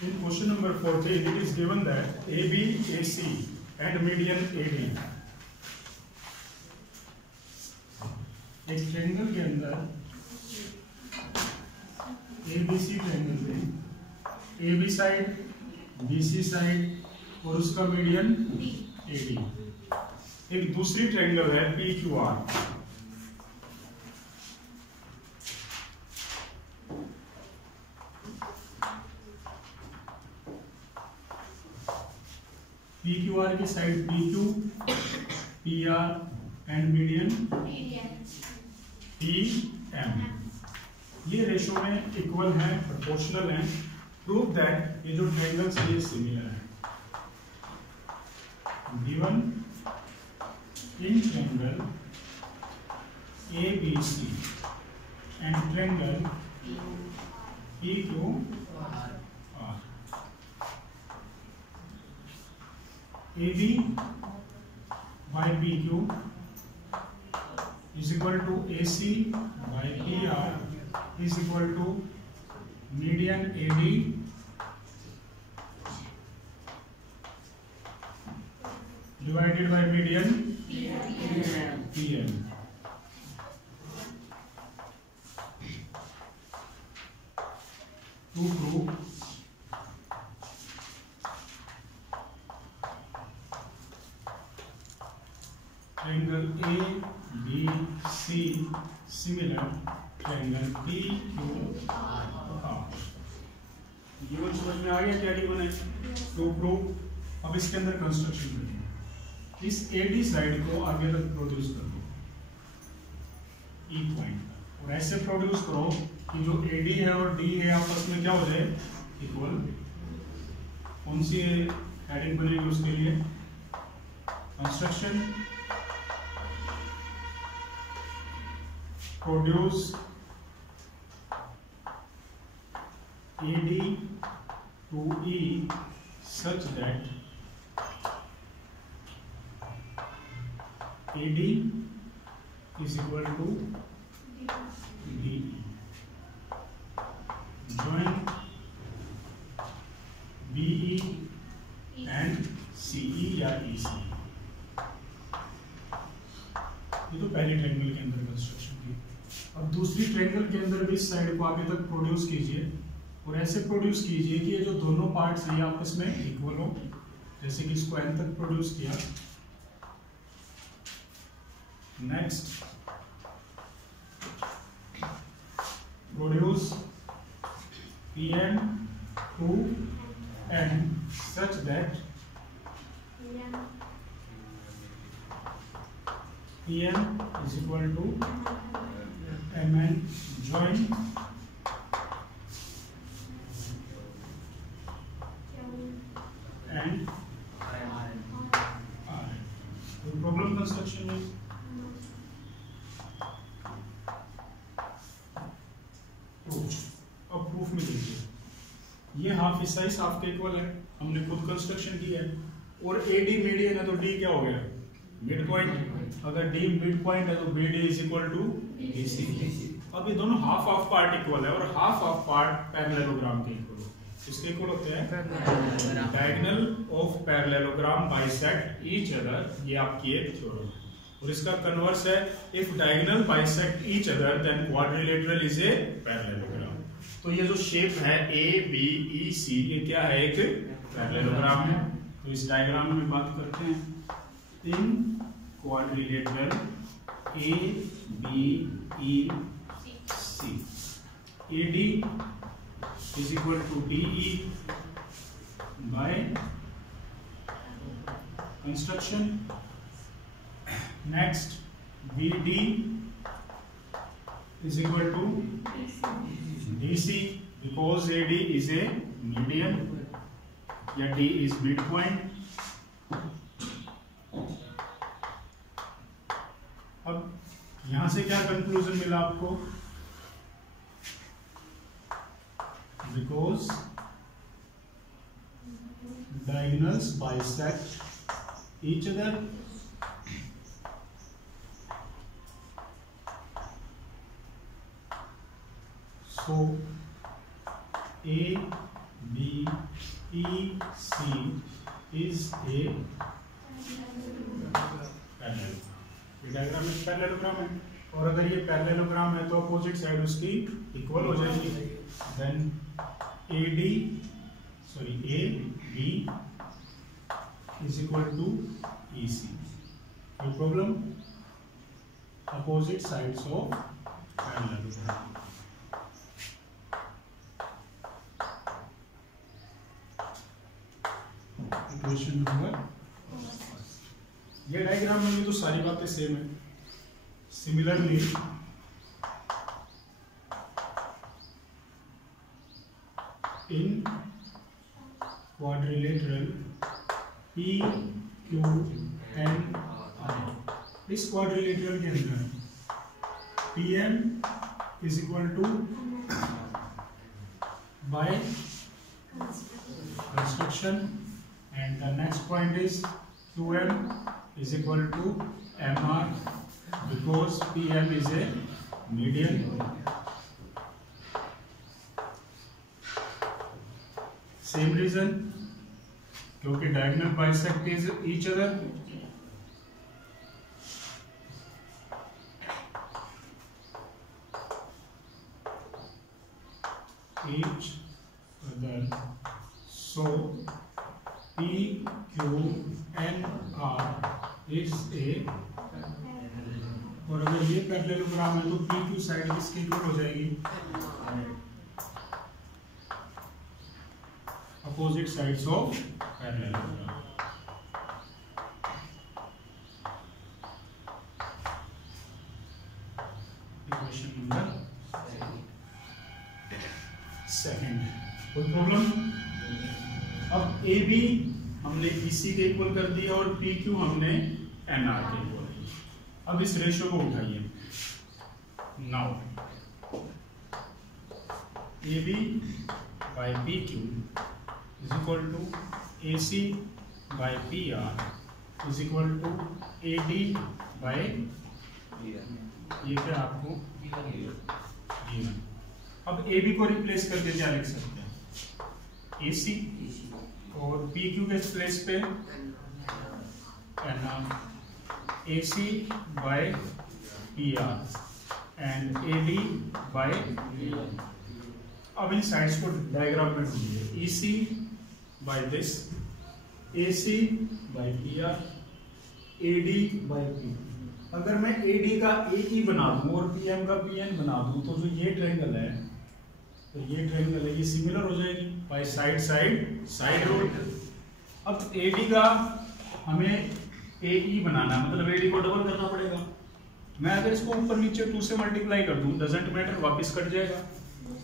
In question number 14, it is given that AB, AC and median AD. एक triangle के अंदर ABC triangle पे AB side, BC side और उसका median AD. एक दूसरी ट्रायंगल है PQR. PQR की side PQ, PR and median PM. ये रेशो में इक्वल है, प्रोपोर्शनल है. प्रूव दैट ये जो ट्रायंगल्स है ये सिमिलर है. Given in triangle ABC and triangle PQR. AB by PQ is equal to AC by PR is equal to median AD divided by median PM. To prove triangle ABC similar triangle PQR. Given समझ में आ गया क्या given है? To prove. अब इसके अंदर construction करेंगे. इस AD साइड को आगे तक प्रोड्यूस कर दो E पॉइंट, और ऐसे प्रोड्यूस करो कि जो AD है और D है आपस में क्या हो जाए? इक्वल. कौन सी हेडिंग बनेगी उसके लिए? Construction. Produce AD to E such that AD is equal to DE. Join BE and CE या EC. ये तो पहले ट्रायंगल के अंदर कंस्ट्रक्शन की. अब दूसरी ट्रायंगल के अंदर भी इस साइड को आगे तक प्रोड्यूस कीजिए और ऐसे प्रोड्यूस कीजिए कि ये जो दोनों पार्ट्स हैं आपस में इक्वल हो. जैसे कि इसको n तक प्रोड्यूस किया. Next produce PM to N such that PM is equal to MN. Join and R. कोई प्रॉब्लम कंस्ट्रक्शन में? अब प्रूफ में देखिए, ये हाफ हिस्सा इस हाफ के इक्वल है. हमने खुद कंस्ट्रक्शन की है. और AD मीडियन है तो D क्या हो गया? Mid point. अगर D मिड पॉइंट है तो BD is equal to AC. अब ये दोनों हाफ हाफ पार्ट इक्वल है और हाफ हाफ पार्ट पैरेललोग्राम के इक्वल हो. इसके इक्वल होते हैं diagonal of parallelogram bisect each other. ये आपकी एक थ्योरम है. और इसका कन्वर्स है if diagonal bisect each other than quadrilateral is a parallelogram. तो ये जो शेप है ABEC ये क्या है? एक पैरेललोग्राम है. तो इस डायग्राम में बात करते हैं. इन quadrilateral ABEC AD is equal to DE by construction. Next BD is equal to DC because AD is a median या D is midpoint. अब यहां से क्या कंक्लूजन मिला आपको? Because diagonals bisect each other, so A BEC is a parallel. ये diagram में parallelogram है, और अगर ये पैरेललोग्राम है तो अपोजिट साइड उसकी इक्वल हो जाएगी। Then AB is equal to EC। No problem? Opposite sides of parallelogram। Equation number, ये डायग्राम में भी तो सारी बातें सेम है। सिमिलरली इन क्वाड्रिलेटरल PQNR, इस क्वाड्रिलेटरल के अंदर PM is equal to by construction and the next point is QM is equal to MR because PM is a median। Same reason, क्योंकि diagonal bisect each other। Each other, so PQNR is a, और अगर ये parallelogram है तो PQ side किसकी equal हो जाएगी? Opposite sides of parallelogram। Equation number second. कोई प्रॉब्लम? अब AB हमने EC के इक्वल कर दिया और PQ हमने NR के इक्वल। अब इस रेशियो को उठाइए। Now AB by PQ is equal to AC by PR is equal to AD by, ये क्या आपको गिवन। अब AB को रिप्लेस करके क्या लिख सकते हैं? AC और PQ के प्लेस पे NR, AC by PR and AD by PR। अब इन साइड्स को डायग्राम में ढूंढिए। EC by this, AC by PR, AD by P। अगर मैं AD का AE बना दूं और PM का PN बना दूं तो जो ये ट्रायंगल है, तो ये ट्रायंगल है, ये सिमिलर हो जाएगी बाय साइड रूल। अब AD का हमें AE बनाना, मतलब AD को डबल करना पड़ेगा। मैं अगर इसको ऊपर नीचे 2 से मल्टीप्लाई कर दूं, डजंट मैटर, वापस कट जाएगा।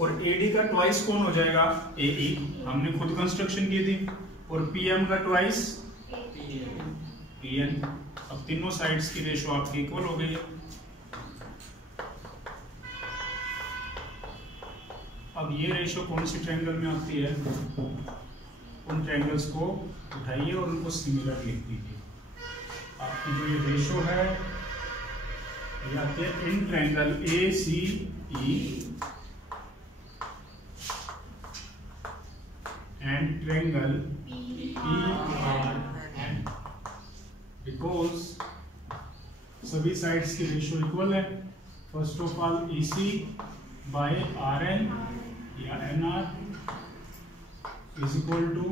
और AD का ट्वाइस कौन हो जाएगा? AE, हमने खुद कंस्ट्रक्शन की थी। और PM का ट्वाइस PN। अब तीनों साइड्स की रेशो आपकी इक्वल हो गई है। अब ये रेशो कौन सी ट्रायंगल में आती है? उन ट्रायंगल्स को उठाइए और उनको सिमिलर लिख दीजिए। आपकी जो ये रेशो है ये आती है in triangle ACE and triangle PRN, because सभी साइड्स की रेशियो इक्वल है। First of all EC by RN या NR is equal to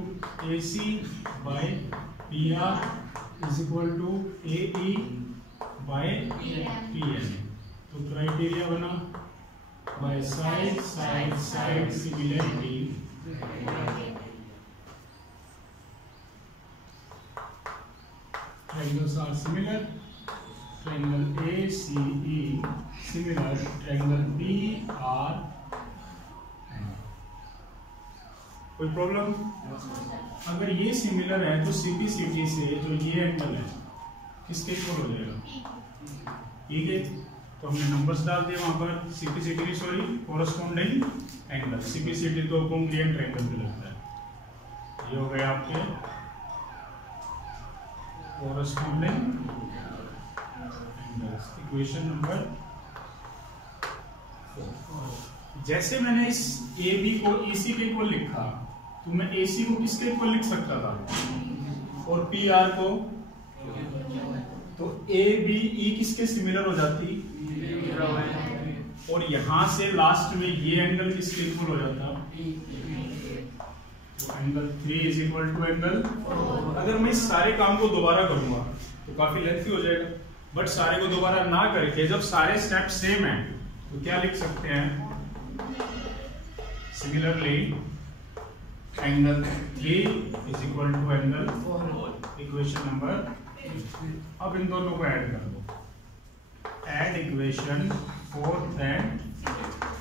AC by PR is equal to AE by PN। तो क्राइटेरिया बना by side similarity, triangles are similar, triangle ACE similar, triangle PR। कोई problem? अगर ये similar है तो CPCT से जो ये एंगल है किसके इक्वल हो जाएगा? ठीक है, तो हमने नंबर्स डाल दिए वहां पर। CPCT sorry corresponding angle, CPCT तो कॉन्ग्रुएंट एंगल पे लगता है। ये हो गया आपके कोरस्पॉन्डिंग एंगल्स। Equation number 4। जैसे मैंने इस AB को EC के इक्वल लिखा, तो मैं AC को किसके इक्वल लिख सकता था और PR को, तो ABE किसके सिमिलर हो जाती, और यहां से लास्ट में ये एंगल किसके इक्वल हो जाता, तो angle 3 is equal to angle. अगर मैं इस सारे काम को दोबारा करूंगा तो काफी लेंथी हो जाएगा, बट सारे को दोबारा ना करके जब सारे स्टेप सेम हैं तो क्या लिख सकते हैं, similarly angle 3 is equal to angle 4, equation number. अब इन दोनों को ऐड कर दो, ऐड इक्वेशन 4 एंड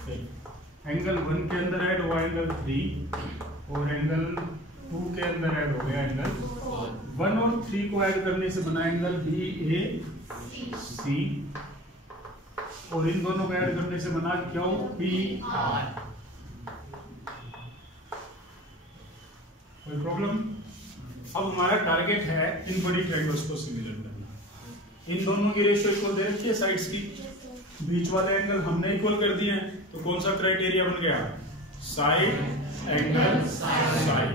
5। एंगल 1 के अंदर ऐड हुआ एंगल 3 और एंगल 2 के अंदर ऐड हो गया एंगल 1 और 3 को ऐड करने से बना एंगल BAC और इन दोनों को ऐड करने से बना QPR। कोई प्रॉब्लम? अब हमारा टारगेट है इन बड़ी ट्रायंगल्स को सिमिलर करना। इन दोनों की रेशियो इक्वल दे रखी है साइड्स की, बीच वाले एंगल हमने इक्वल कर दिए हैं, तो कौन सा क्राइटेरिया बन गया, साइड एंगल साइड।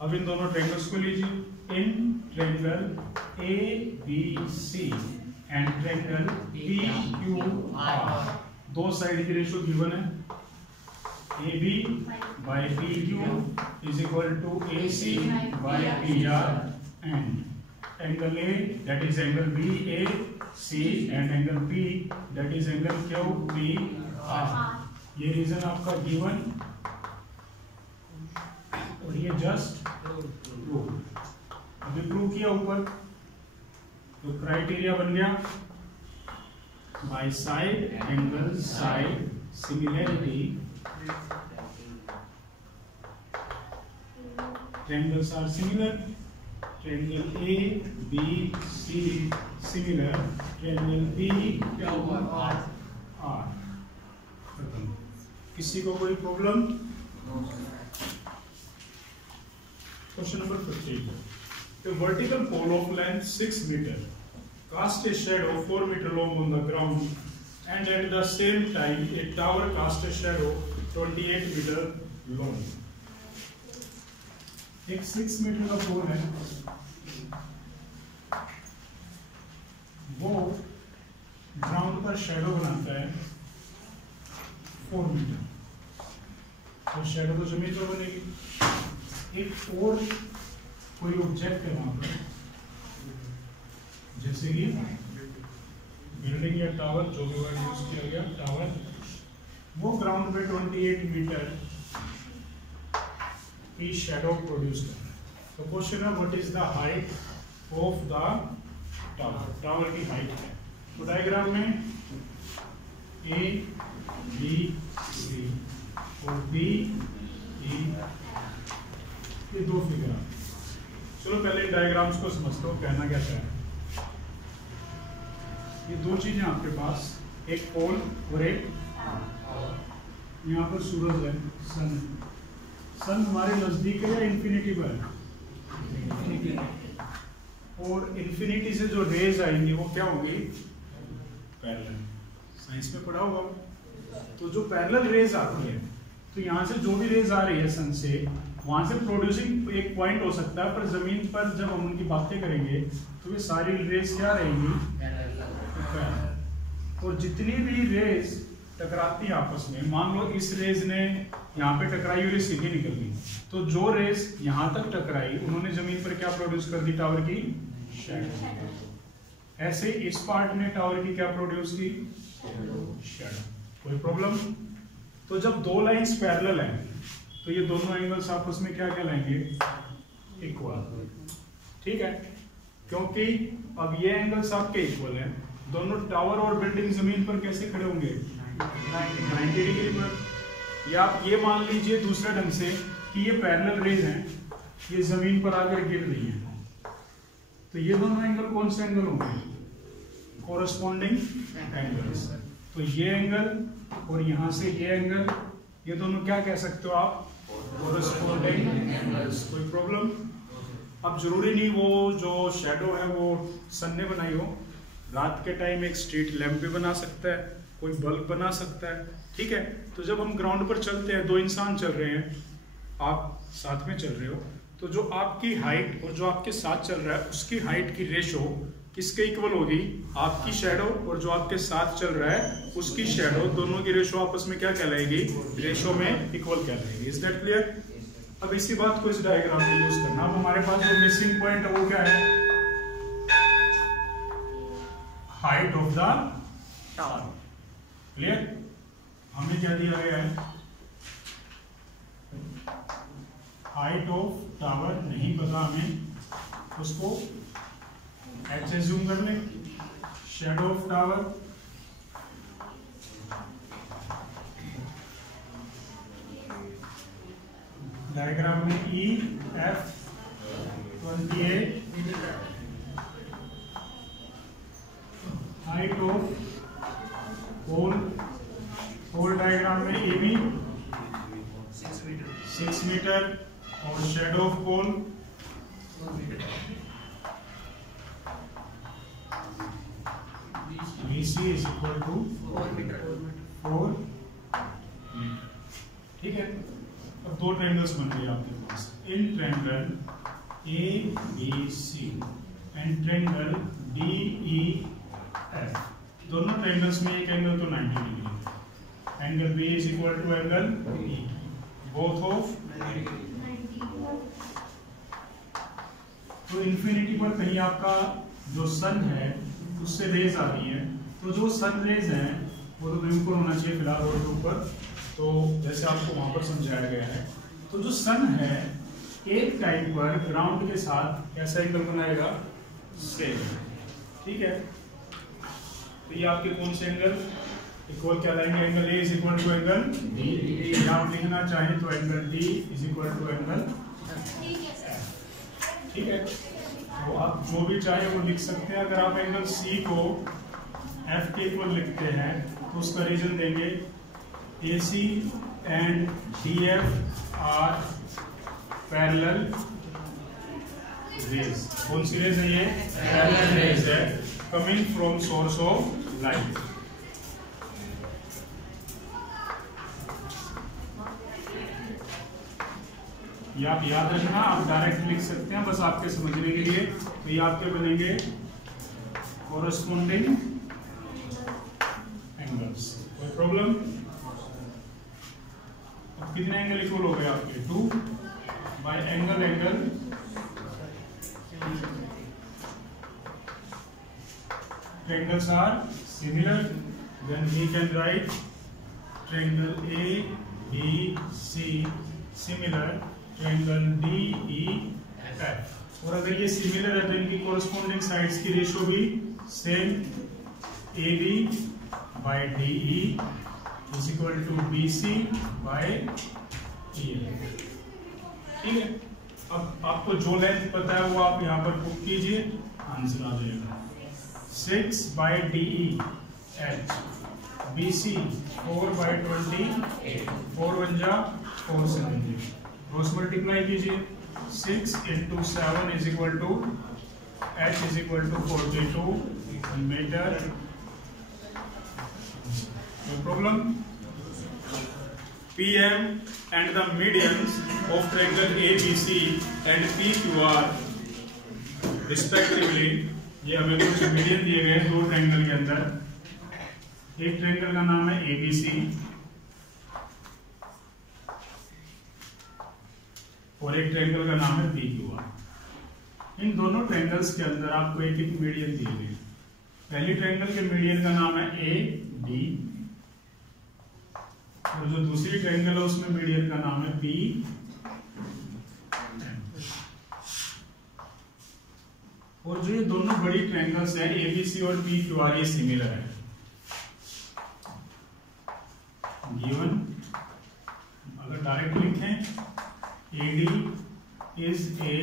अब इन दोनों ट्रायंगल्स को लीजिए, इन triangle ABC and triangle PQR दो साइड की रेशियो गिवन है, AB by PQ is equal to AC by PR and angle A that is angle BAC and angle P that is angle QPR। ये reason आपका given और ये just prove. अभी prove किया ऊपर तो क्राइटेरिया बन गया bye side angle side similarity triangles are similar, triangle A B C similar, triangle B Q R। किसी को कोई problem? Question number 15। A vertical pole of length 6 meter cast a shadow 4 meter long on the ground and at the same time a tower cast a shadow 28 meter long। एक 6 metre का पोल है, वो ground पर shadow बनाता है 4 metre, तो shadow तो जमीन पर बनेगी। एक और कोई ऑब्जेक्ट है वहां पर, जैसे कि बिल्डिंग या टावर, जो भी वर्ड यूज किया गया टावर, वो ग्राउंड पे 28 मीटर की शैडो प्रोड्यूस कर रहा है। तो क्वेश्चन है what is the height of the tower, tower की हाइट है। तो डायग्राम में A B C और B E ये दो फिगर। चलो पहले डायग्राम्स को समझते हो कहना क्या है। ये दो चीजें आपके पास, एक पोल और एक, यहाँ पर सूरज है, सन। सन हमारे नजदीक है या इन्फिनिटी पर है, और इन्फिनिटी से जो रेज आएंगी वो क्या होंगी, पैरेलल। साइंस में पढ़ा होगा। तो जो पैरेलल रेज आती है, तो यहाँ से जो भी रेज आ रही है सन से, वहां से प्रोड्यूसिंग एक पॉइंट हो सकता है, पर जमीन पर जब हम उनकी बातें करेंगे तो ये सारी रेज क्या रहेंगी, पैरेलल। और जितनी भी रेज टकराती है आपस में, मान लो इस रेज ने यहाँ पे टकराई और ये सीधी निकल गई, तो जो रेज यहाँ तक टकराई उन्होंने जमीन पर क्या प्रोड्यूस कर दी, टावर की शैडो। ऐसे इस पार्ट ने टावर की क्या प्रोड्यूस की, शैडो। कोई प्रॉब्लम? तो जब दो लाइंस पैरेलल हैं तो ये दोनों एंगल्स आपस में क्या कहलाएंगे, इक्वल। ठीक है, क्योंकि अब ये एंगल्स आपके इक्वल हैं, दोनों टावर और बिल्डिंग जमीन पर कैसे खड़े होंगे, 90 डिग्री पर। या आप ये मान लीजिए दूसरे ढंग से कि ये पैरेलल रेज हैं, ये जमीन पर आकर गिर रही हैं, तो ये दोनों एंगल कौन से एंगल होंगे, कोरस्पॉन्डिंग एंगल्स। तो ये एंगल और यहां से ये एंगल, ये दोनों क्या कह सकते हो आप, कोरस्पॉन्डिंग एंगल्स। कोई प्रॉब्लम? अब जरूरी नहीं वो जो शैडो है वो सन ने बनाई हो, रात के टाइम एक स्ट्रीट लैंप भी बना सकता है, कोई बल्ब बना सकता है। ठीक है, तो जब हम ग्राउंड पर चलते हैं, दो इंसान चल रहे हैं, आप साथ में चल रहे हो, तो जो आपकी हाइट और जो आपके साथ चल रहा है उसकी हाइट की रेशो किसके इक्वल होगी? आपकी शेडो और जो आपके साथ चल रहा है उसकी शेडो, दोनों की रेशो आपस में क्या कहलाएगी? रेशो में इक्वल कहलाएगी। Is that clear? अब इसी बात को इस डायग्राम में यूज करना। अब हमारे पास जो मिसिंग पॉइंट है वो क्या है? Height of the tower. Clear? हमें क्या दिया गया है? हाइट ऑफ टावर नहीं पता हमें, उसको एच एज्यूम कर लें। शेडो ऑफ टावर डायग्राम में E F 28, height of pole diagram में ए बी 6 मीटर और shadow of pole BC is equal to 4 metre. ठीक है, अब दो ट्रायंगल्स बन गए आपके पास, in triangle ABC and triangle DEF। दोनों ट्रायंगल्स में एक एंगल तो 90 डिग्री है। Angle B is equal to angle E, both of 90। तो इन्फिनिटी पर कहीं आपका जो सन है उससे रेज आ रही है, तो जो सन रेज है वो तो बिल्कुल होना चाहिए फिलहाल रोड के ऊपर। तो जैसे आपको वहां पर समझाया गया है, तो जो सन है एक टाइम पर ग्राउंड के साथ कैसा एंगल बनाएगा? सेम। ठीक है, तो ये आपके कौन से एंगल इक्वल क्या लाएंगे? Angle A is equal to angle D. आप लिखना चाहें तो angle D is equal to angle. ठीक है, तो आप जो भी चाहे वो लिख सकते हैं। अगर आप एंगल सी को एफ के इक्वल लिखते हैं तो उसका रीजन देंगे AC and DF are parallel rays. कौन सी रेज है ये? पैरेलल रेज है, coming from source of light. ये आप याद रखना, आप डायरेक्ट लिख सकते हैं बस आपके समझने के लिए। तो ये आपके बनेंगे कोरस्पोंडिंग एंगल्स। कोई प्रॉब्लम? अब कितने एंगल इक्वल हो गए आपके? 2 bye angle triangles are similar, then we can write triangle ABC similar, triangle DEF। और अगर ये सिमिलर है तो इनकी कोरस्पोंडिंग साइड्स की रेशियो भी same, AB by DE is equal to BC by EF। ठीक है, अब आपको जो लेंथ पता है वो आप यहाँ पर पुट कीजिए, आंसर आ जाएगा। 6 by DE H, BC 4 by 20, 4 1 जा 470। क्रॉस मल्टीप्लाई कीजिए, 6 into 7 is equal to H is equal to 42 metre. No problem? PM and the medians of triangle ABC and PQR respectively, ये हमें कुछ मीडियन दिए गए दो ट्रायंगल के अंदर। एक ट्रायंगल का नाम है ABC और एक ट्रायंगल का नाम है PQR। इन दोनों ट्रायंगल्स के अंदर आपको एक एक मीडियन दिए गए। पहली ट्रायंगल के मीडियन का नाम है AD और जो दूसरी ट्रायंगल है उसमें मीडियन का नाम है P। और जो ये दोनों बड़ी ट्रायंगल्स हैं ABC और PQR, ये सिमिलर है। गिवन अगर डायरेक्ट लिखें, AD is a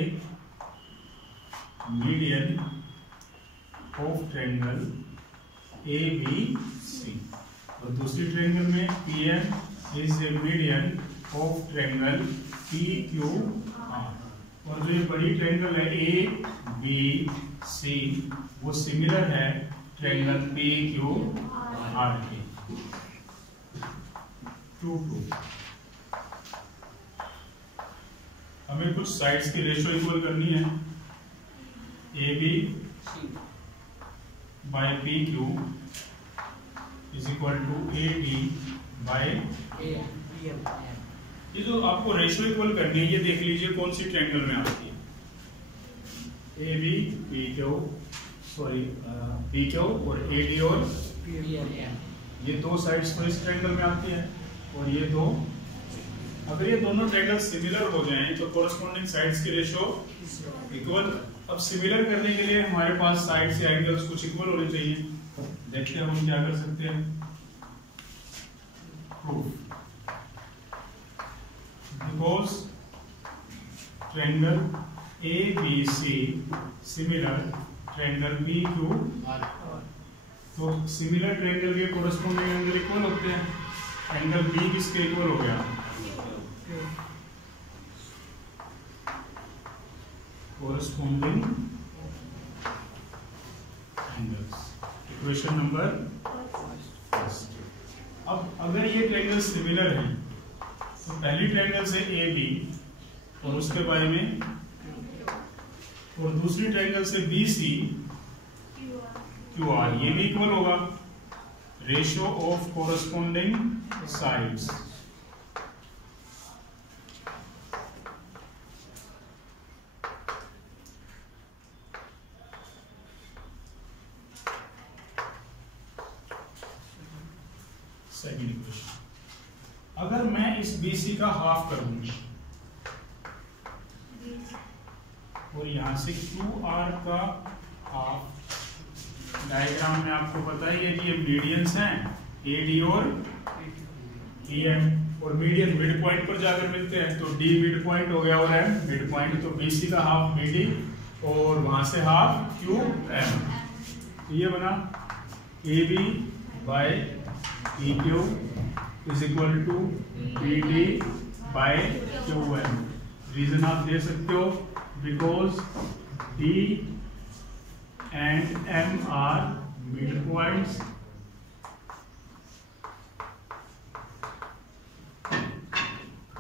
median of triangle ABC और दूसरी ट्रायंगल में PM is a median of triangle PQR। और जो ये बड़ी ट्रायंगल है ABC वो सिमिलर है ट्रायंगल PQR के। 2 2 हमें कुछ साइड्स की रेशियो इक्वल करनी है। A B by P Q is equal to A D by ये जो आपको रेशियो इक्वल करनी है ये देख लीजिए कौन सी ट्रायंगल में आती है। A B P Q sorry P Q और ए डी और ये दो साइड्स तो इस ट्रायंगल में आती है और ये दो, अगर ये दोनों ट्रायंगल सिमिलर हो जाएं तो कोरस्पॉन्डिंग साइड्स की रेशियो इक्वल। अब सिमिलर करने के लिए हमारे पास साइड से एंगल्स कुछ इक्वल होने चाहिए। देखते हैं हम क्या कर सकते हैं। Proof because triangle A B C similar triangle P Q तो सिमिलर ट्रायंगल के कोरस्पॉन्डिंग एंगल इक्वल होते हैं। एंगल बी किसके इक्वल हो गया? Corresponding angles. Equation number first. अब अगर ये ट्रायंगल सिमिलर है तो पहली ट्रायंगल से ए बी और उसके बारे में और दूसरी ट्रायंगल से बी सी क्यू आर ये भी इक्वल होगा। Ratio of corresponding sides second equation. अगर मैं इस BC का हाफ कर दूंगा और यहां से QR का हाफ, डायग्राम में आपको पता ही है कि ये मीडियंस हैं AD और EM और मीडियन मिड पॉइंट पर जाकर मिलते हैं तो D मिड पॉइंट हो गया और M मिड पॉइंट, तो BC का हाफ BD और वहां से हाफ QM। तो ये बना AB by PQ is equal to BD by QM। Reason आप दे सकते हो because D and M are midpoints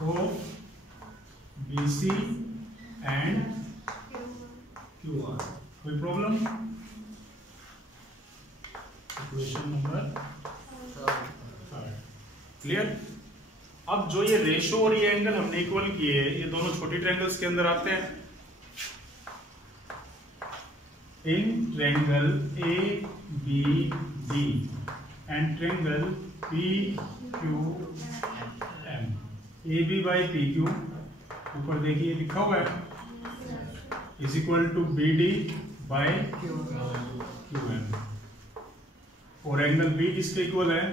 of BC and QR। कोई प्रॉब्लम? Equation number clear. अब जो ये रेशो और ये एंगल हमने इक्वल किए ये दोनों छोटी ट्रायंगल्स के अंदर आते हैं। In triangle A B D and triangle P Q M, A B by P Q ऊपर देखिए लिखा हुआ है is equal to B D by Q M और एंगल बी किसके इक्वल है?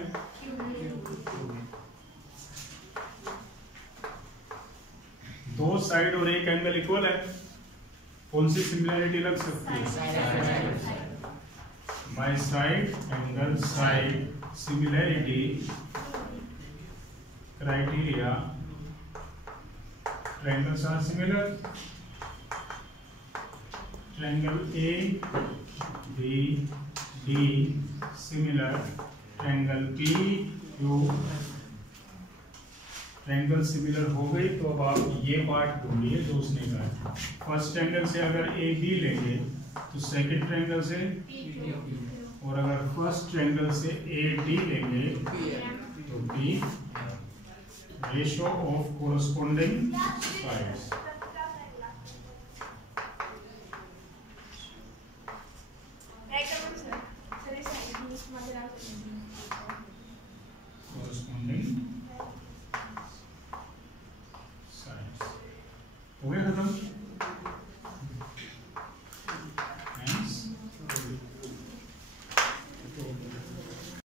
दो साइड और एक एंगल इक्वल है, कौन सी सिमिलरिटी लग सकती है? By side angle side similarity criteria triangles are similar. Triangle A B D similar triangle P Q. Triangle similar हो गई तो अब आप ये पार्ट ढूंढिए जो उसने कहा। फर्स्ट ट्रायंगल से अगर ए बी लेंगे तो सेकंड ट्रायंगल से और अगर फर्स्ट ट्रायंगल से ए डी लेंगे तो B. Ratio of corresponding sides